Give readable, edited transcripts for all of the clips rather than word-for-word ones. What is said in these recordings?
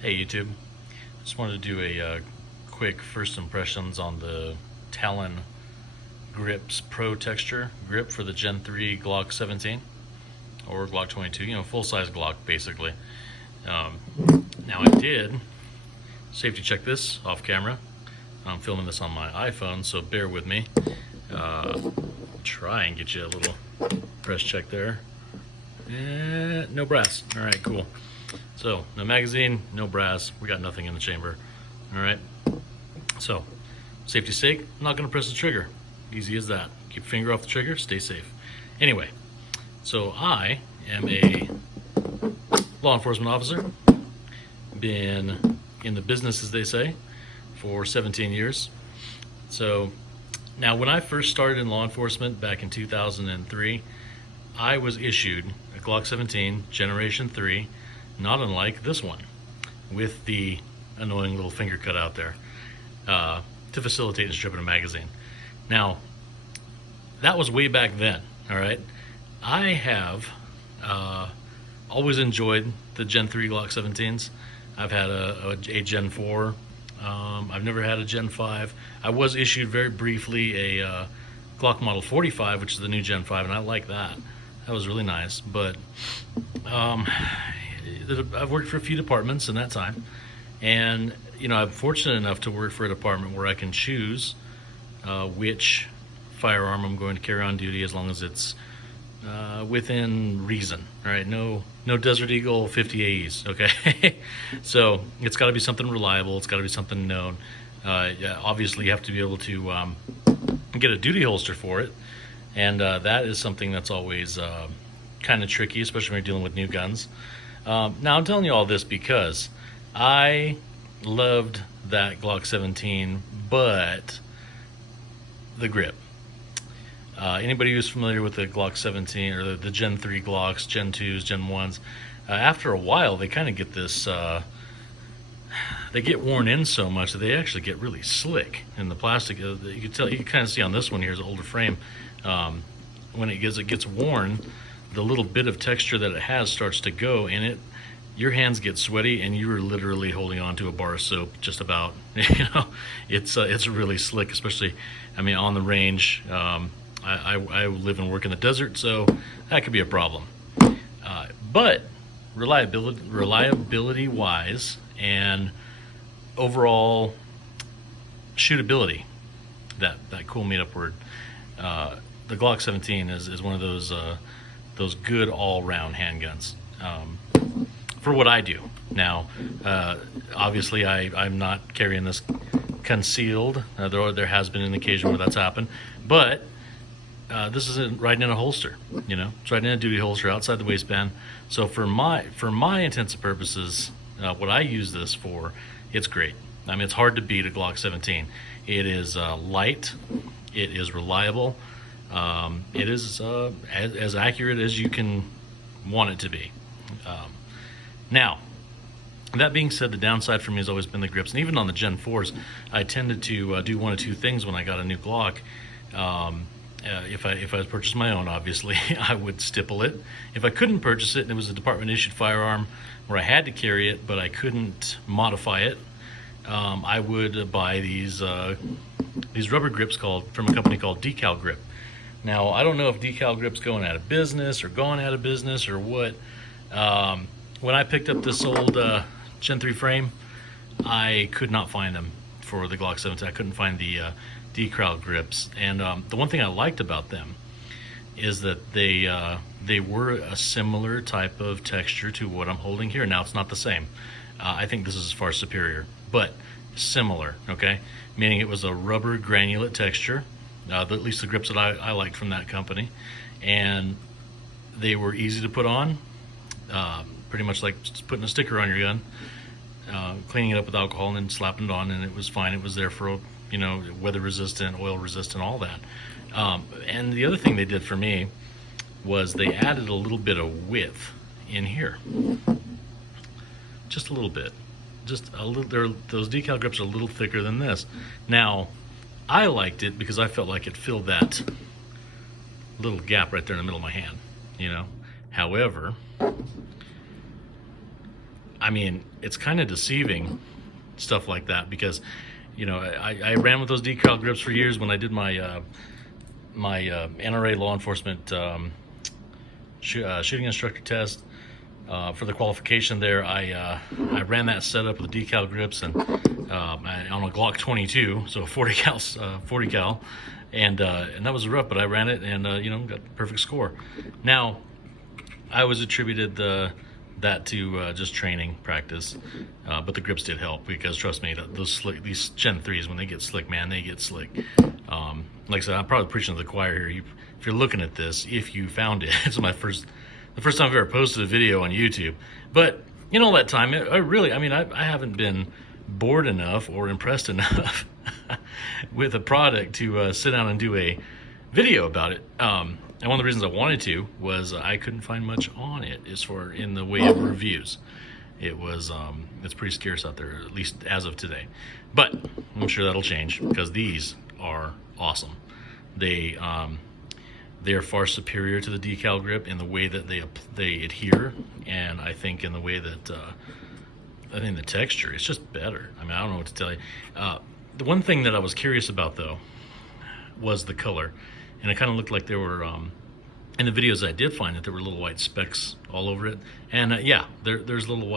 Hey YouTube, just wanted to do a quick first impressions on the Talon Grips Pro texture grip for the Gen 3 Glock 17 or Glock 22, full-size Glock basically. Now I did safety check this off camera. I'm filming this on my iPhone, so bear with me. Try and get you a little press check there. No brass. All right, cool. So no magazine, no brass. We got nothing in the chamber. All right. So safety's sake, I'm not gonna press the trigger. Easy as that. Keep your finger off the trigger, stay safe. Anyway, so I am a law enforcement officer. Been in the business, as they say, for 17 years. So now when I first started in law enforcement back in 2003, I was issued a Glock 17 Generation 3, not unlike this one, with the annoying little finger cut out there to facilitate and strip in a magazine. Now, that was way back then, all right? I have always enjoyed the Gen 3 Glock 17s. I've had a Gen 4. I've never had a Gen 5. I was issued very briefly a Glock Model 45, which is the new Gen 5, and I like that. That was really nice, but I've worked for a few departments in that time, and I'm fortunate enough to work for a department where I can choose which firearm I'm going to carry on duty, as long as it's within reason. All right, no Desert Eagle 50 AEs, okay? So it's got to be something reliable. It's got to be something known. Yeah, obviously, you have to be able to get a duty holster for it, and that is something that's always kind of tricky, especially when you're dealing with new guns. Now, I'm telling you all this because I loved that Glock 17, but the grip. Anybody who's familiar with the Glock 17 or the Gen 3 Glocks, Gen 2s, Gen 1s, after a while they kind of get this, they get worn in so much that they actually get really slick in the plastic. You can tell, you can kind of see on this one here, is an older frame. When it gets worn, the little bit of texture that it has starts to go, and your hands get sweaty, and you're literally holding on to a bar of soap just about. It's really slick, especially, on the range. I live and work in the desert, so that could be a problem. But reliability wise and overall shootability, that cool made-up word, the Glock 17 is one of those good all-round handguns for what I do. Now, obviously, I'm not carrying this concealed. There has been an occasion where that's happened, but this isn't riding in a holster. It's riding in a duty holster outside the waistband. So for my intents and purposes, what I use this for, it's great. It's hard to beat a Glock 17. It is light. It is reliable. It is as accurate as you can want it to be. Now, that being said, the downside for me has always been the grips. And even on the Gen 4s, I tended to do one of two things when I got a new Glock. If I purchased my own, obviously, I would stipple it. If I couldn't purchase it and it was a department-issued firearm where I had to carry it but I couldn't modify it, I would buy these rubber grips from a company called Decal Grip. Now, I don't know if Decal Grip's going out of business or gone out of business or what. When I picked up this old Gen 3 frame, I could not find them for the Glock 17. I couldn't find the Decal grips, and the one thing I liked about them is that they were a similar type of texture to what I'm holding here. Now, it's not the same. I think this is far superior, but similar, okay? Meaning it was a rubber granulate texture, at least the grips that I liked from that company, and they were easy to put on, pretty much like just putting a sticker on your gun, cleaning it up with alcohol and then slapping it on, and it was fine. It was there for, weather resistant, oil resistant, all that. And the other thing they did for me was they added a little bit of width in here. Just a little bit. Just a little. Those Decal grips are a little thicker than this. Now, I liked it because I felt like it filled that little gap right there in the middle of my hand, However, I mean, it's kind of deceiving, stuff like that, because, you know, I ran with those decal grips for years when I did my NRA law enforcement shooting instructor test. For the qualification there, I ran that setup with decal grips and on a Glock 22, so 40 cal, and that was rough, but I ran it and you know, got the perfect score. Now, I was attributed that to just training practice, but the grips did help, because trust me, these Gen 3s, when they get slick, man, they get slick. Like I said, I'm probably preaching to the choir here. If you're looking at this, if you found it, it's the first time I've ever posted a video on YouTube. But in all that time, I haven't been bored enough or impressed enough with a product to sit down and do a video about it. And one of the reasons I wanted to was I couldn't find much on it in the way of reviews. It's pretty scarce out there, at least as of today. But I'm sure that'll change, because these are awesome. They're far superior to the decal grip in the way that they adhere, and I think in the way that I think the texture is just better. I mean, I don't know what to tell you. The one thing that I was curious about, though, was the color, and it kind of looked like there were in the videos I did find that there were little white specks all over it, and yeah, there are little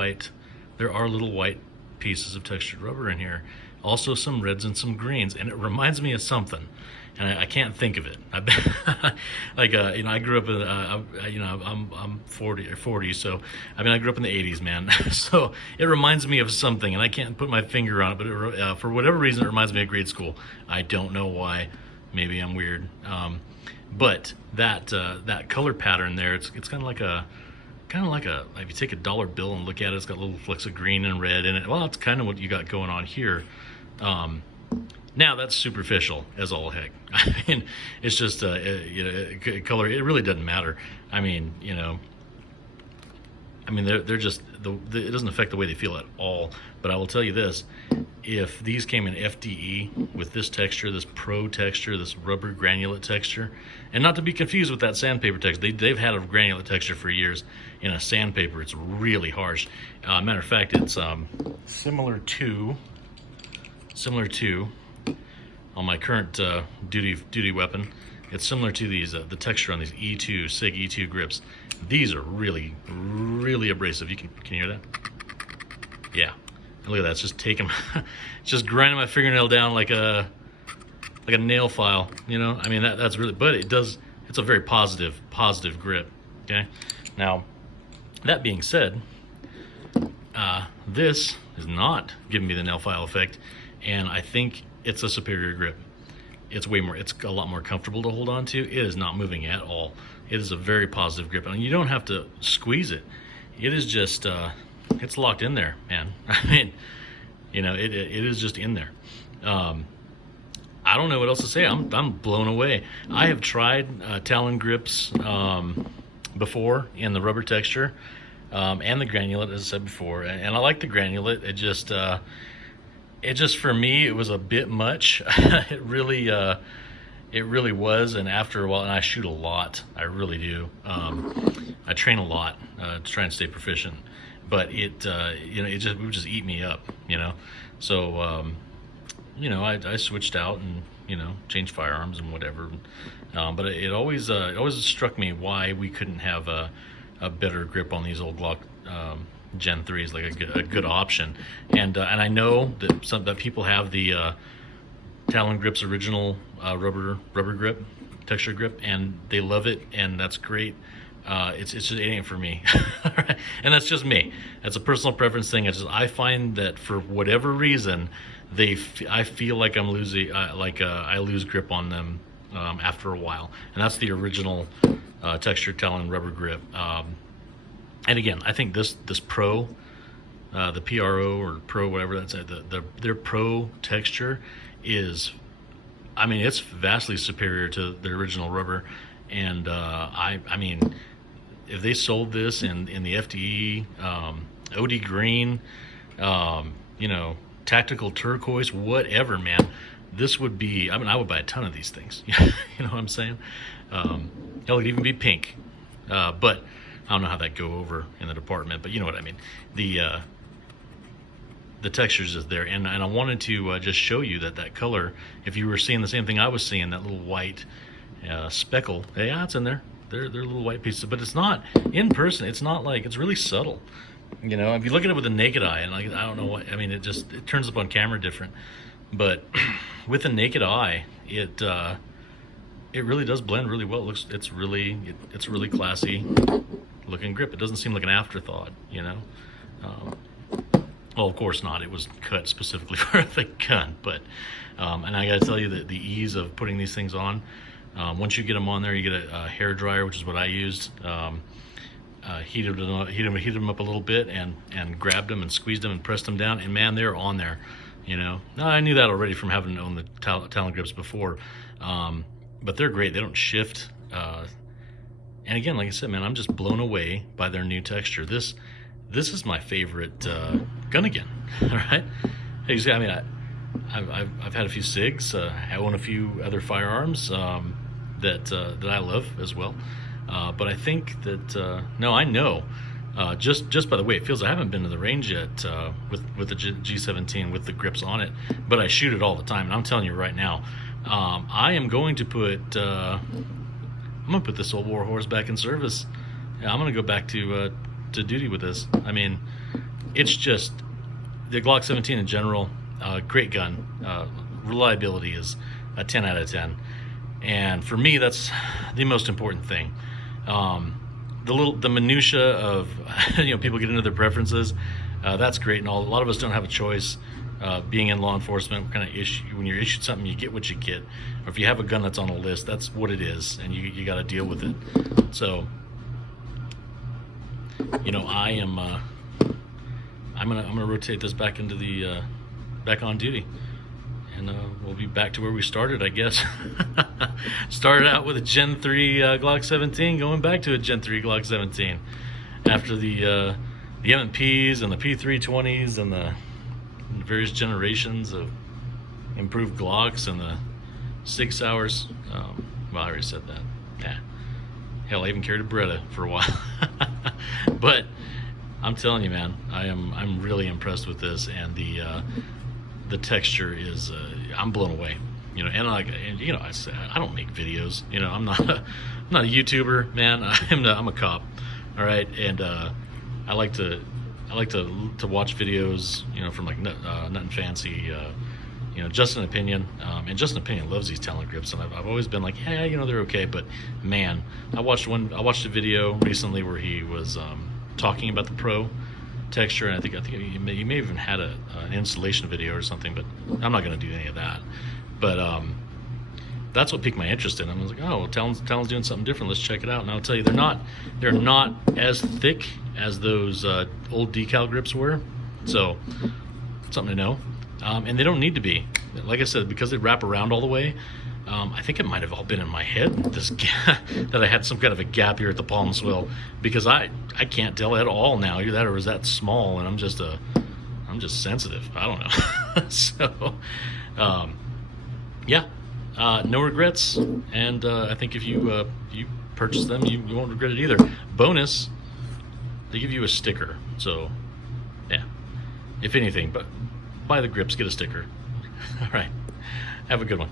white pieces of textured rubber in here. Also some reds and some greens, and it reminds me of something, and I can't think of it. Like you know, I grew up in you know, I'm 40, so I mean, I grew up in the 80s, man. So it reminds me of something, and I can't put my finger on it, but for whatever reason, it reminds me of grade school. I don't know why. Maybe I'm weird. But that color pattern there, it's kind of like a if you take a dollar bill and look at it, it's got little flecks of green and red in it. Well, that's kind of what you got going on here. Now that's superficial as all heck. I mean, it's just you know, color. It really doesn't matter. I mean, you know, they're just it doesn't affect the way they feel at all. But I will tell you this: if these came in FDE with this texture, this Pro texture, this rubber granulate texture, and not to be confused with that sandpaper texture, they've had a granulate texture for years. In a sandpaper, it's really harsh. Matter of fact, it's similar to on my current duty weapon. It's similar to these the texture on these SIG E2 grips. These are really, really abrasive. Can you hear that? Yeah. Look at that. It's just taking, just grinding my fingernail down like a nail file. You know, I mean, that's really, but it's a very positive grip. Okay. Now, that being said, this is not giving me the nail file effect, and I think it's a superior grip. It's a lot more comfortable to hold on to. It is not moving at all. It is a very positive grip, and you don't have to squeeze it. It is just, it's locked in there, man. I mean, you know, it is just in there. I don't know what else to say. I'm blown away. I have tried Talon Grips before in the rubber texture and the granulate, as I said before, and I like the granulate. It just for me, it was a bit much. It really was. And after a while, and I shoot a lot, I really do. I train a lot to try and stay proficient, but you know, it would just eat me up, you know. So you know, I switched out and, you know, changed firearms and whatever. But it always struck me why we couldn't have a better grip on these old Glock Gen 3s, like a good option. And I know that people have the Talon Grips original rubber grip, texture grip, and they love it, and that's great. It's just, it ain't for me. And that's just me. That's a personal preference thing. I find that for whatever reason, I feel like I'm losing, I lose grip on them after a while. And that's the original textured Talon rubber grip. And again, I think this Pro, the PRO or Pro, whatever that's their Pro texture is, I mean, it's vastly superior to the original rubber. And I mean, if they sold this in the FDE, OD green, you know, tactical turquoise, whatever, man, this would be, I mean, I would buy a ton of these things. You know what I'm saying? Hell, it could even be pink. But I don't know how that go over in the department, but you know what I mean. The textures is there, and I wanted to just show you that color, if you were seeing the same thing I was seeing, that little white speckle, yeah, it's in there. They're little white pieces, but it's not in person. It's not like, it's really subtle. You know, if you look at it with the naked eye, and like, I don't know what, I mean, it turns up on camera different, but with the naked eye, it really does blend really well. It's really classy looking grip. It doesn't seem like an afterthought, you know. Well, of course not. It was cut specifically for the gun, but and I got to tell you that the ease of putting these things on. Once you get them on there, you get a hair dryer, which is what I used. Heated them up a little bit, and grabbed them and squeezed them and pressed them down, and man, they're on there. You know, now, I knew that already from having owned the Talon Grips before, but they're great. They don't shift. And again, like I said, man, I'm just blown away by their new texture. This is my favorite gun again. All right, I mean, I've had a few SIGs. I own a few other firearms that I love as well. But I think that no, I know just by the way it feels. I haven't been to the range yet with the G17 with the grips on it, but I shoot it all the time, and I'm telling you right now, I am going to put I'm gonna put this old war horse back in service. Yeah, I'm gonna go back to duty with this. I mean, it's just the Glock 17 in general. Great gun. Reliability is a 10 out of 10, and for me, that's the most important thing. The minutia of you know, people get into their preferences. That's great and all. A lot of us don't have a choice. Being in law enforcement, kind of when you're issued something, you get what you get. Or if you have a gun that's on a list, that's what it is, and you got to deal with it. So, you know, I'm gonna rotate this back into the back on duty, and we'll be back to where we started, I guess. Started out with a Gen 3 Glock 17, going back to a Gen 3 Glock 17 after the M&Ps and the P320s and the various generations of improved Glocks and the 6 hours. Well, I already said that. Yeah. Hell, I even carried a Beretta for a while. But I'm telling you, man, I'm really impressed with this, and the texture is I'm blown away. You know, and you know, I don't make videos. You know, I'm not a YouTuber, man. I'm a cop. All right, and I like to watch videos, you know, from like Nothing Fancy, you know, Justin Opinion, and Justin Opinion loves these Talon Grips, and I've always been like, yeah, you know, they're okay, but man, I watched a video recently where he was talking about the Pro texture, and I think he may have even had an installation video or something, but I'm not going to do any of that. But that's what piqued my interest in. I was like, oh, well, Talon's doing something different. Let's check it out. And I'll tell you, they're not as thick as those old decal grips were. So something to know. And they don't need to be. Like I said, because they wrap around all the way. I think it might have all been in my head, that I had some kind of a gap here at the palm swell, because I can't tell at all now. Either that or is that small, and I'm just sensitive. I don't know. So yeah. No regrets, and I think if you purchase them, you won't regret it either. Bonus, they give you a sticker. So, yeah, if anything, but buy the grips, get a sticker. All right, have a good one.